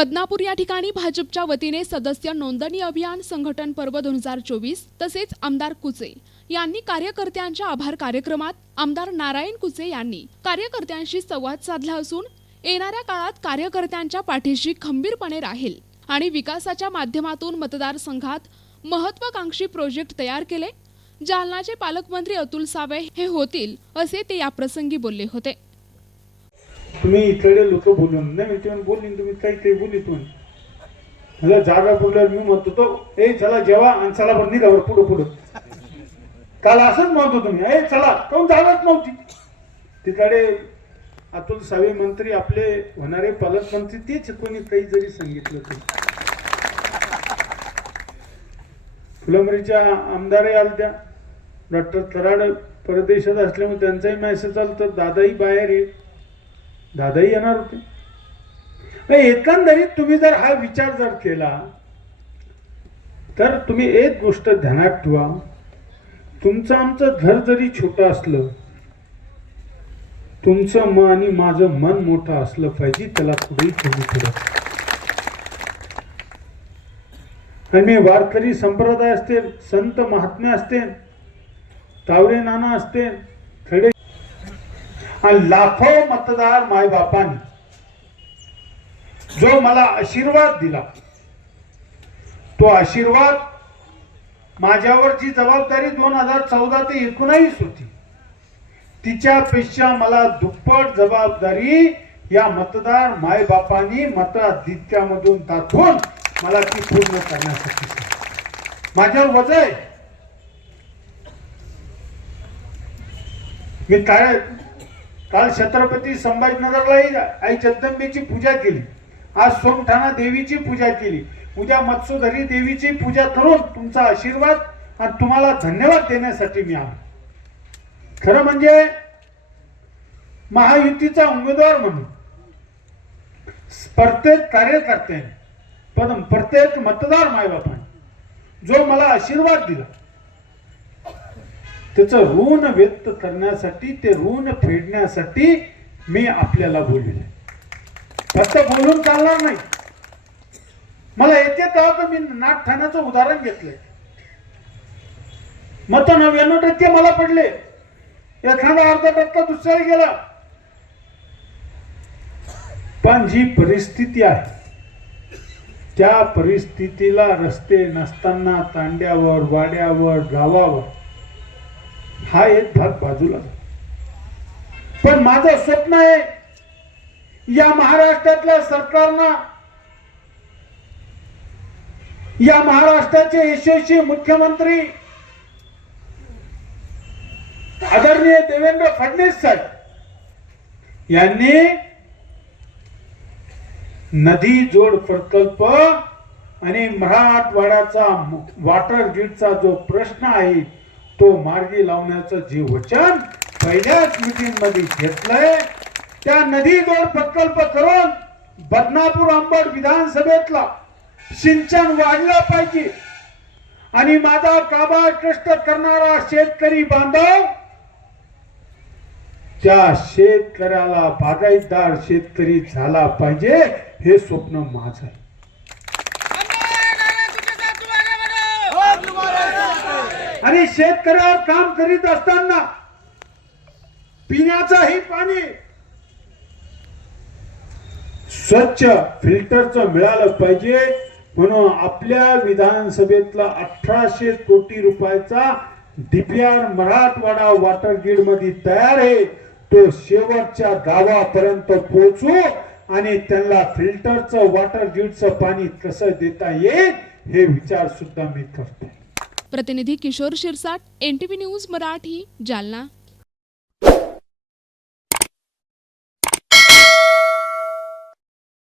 बदनापूर या ठिकाणी भाजपच्या वतीने सदस्य नोंदणी अभियान संघटन पर्व 2024 तसेच आमदार कुचे यांनी कार्यकर्त्यांच्या आभार कार्यक्रमात आमदार नारायण कुचे यांनी कार्यकर्त्यांशी संवाद साधला असून येणाऱ्या काळात कार्यकर्त्यांच्या पाठीशी खंबीरपणे राहील आणि विकासाच्या माध्यमातून मतदारसंघात महत्त्वाकांक्षी प्रोजेक्ट तयार केले। जालनाचे पालकमंत्री अतुल सावे हे होतील असे ते याप्रसंगी बोलले होते। तुम्ही इकडे लोक बोलून नाही बोलून तुम्ही काही बोलली तुम्ही मला जागा बोलल्यावर मी म्हणतो तो ए चला जेवा आणि चला पण निघावर पुढं पुढं काल असंच म्हणतो तुम्ही ए चला कोण जागाच नव्हती तिकडे अतुल सावे मंत्री आपले होणारे पालकमंत्री तेच कोणी काही जरी सांगितलं तरी फुलंब्रीच्या आमदारही आलत्या डॉक्टर कराड परदेशात असल्यामुळे त्यांचाही मेसेज आला तर दादाही बाहेर आहे दादाही येणार होते। एकंदरीत तुम्ही जर हा विचार जर केला तर तुम्ही एक गोष्ट ध्यानात ठेवा, तुमचं आमचं घर जरी छोटं असलं तुमचं मन आणि माझं मन मोठं असलं पाहिजे त्याला पुढेही कमी पडत आणि मी वारकरी संप्रदाय असते संत महात्मे असते तावरे नाना असते खडे आणि लाखो मतदार मायबापांनी जो मला आशीर्वाद दिला तो आशीर्वाद माझ्यावरची जबाबदारी 2014 ते 19 होती तिच्यापेक्षा मला दुप्पट जबाबदारी या मतदार मायबापांनी मताधिक्यामधून दाखवून मला ती पूर्ण करण्यासाठी माझ्यावर वजन आहे। मी काल छत्रपती संभाजीनगरलाही आई जगदंबेची पूजा केली, आज सोमठाणा देवीची पूजा केली, उद्या मत्स्योधरी देवीची पूजा करून तुमचा आशीर्वाद आणि तुम्हाला धन्यवाद देण्यासाठी मी आलो। खरं म्हणजे महायुतीचा उमेदवार म्हणून प्रत्येक कार्यकर्त्याने पण प्रत्येक मतदार मायबापाने जो मला आशीर्वाद दिला त्याचं ऋण व्यक्त करण्यासाठी ते ऋण फेडण्यासाठी मी आपल्याला बोलले। फक्त बोलून चालणार नाही। मला येते तेव्हा मी नागठाण्याचं उदाहरण घेतलंय, मत 99% मला पडले, एखादा अर्धा टक्का दुसऱ्याला गेला, पण जी परिस्थिती आहे त्या परिस्थितीला रस्ते नसताना तांड्यावर वाड्यावर गावावर हा एक भाग बाजूला। पण माझं स्वप्न आहे या महाराष्ट्रातल्या सरकारनं या महाराष्ट्राचे यशस्वी मुख्यमंत्री आदरणीय देवेंद्र फडणवीस साहेब यांनी नदी जोड प्रकल्प आणि मराठवाड्याचा वॉटर ग्रिडचा जो प्रश्न आहे तो मार्गी लावण्याचं जे वचन पहिल्याच मीटिंग मध्ये घेतलंय त्या नदी जोड प्रकल्प करून बदनापूर अंबड विधानसभेतला सिंचन वाढला पाहिजे आणि माझा काबा कष्ट करणारा शेतकरी बांधव त्या शेतकऱ्याला बागायतदार शेतकरी झाला पाहिजे हे स्वप्न माझं आहे। आणि शेतकऱ्यावर काम करीत असताना पिण्याचंही पाणी स्वच्छ फिल्टरचं मिळालं पाहिजे म्हणून आपल्या विधानसभेतला 1800 कोटी रुपयाचा डीपीआर मराठवाडा वॉटर ग्रिड मध्ये तयार आहे, तो शेवटच्या गावापर्यंत पोहोचू आणि त्यांना फिल्टरचं वॉटर ग्रिडचं पाणी कसं देता येईल हे विचार सुद्धा मी करतो। प्रतिनिधी किशोर शिरसाट, NTV न्यूज मराठी, जालना।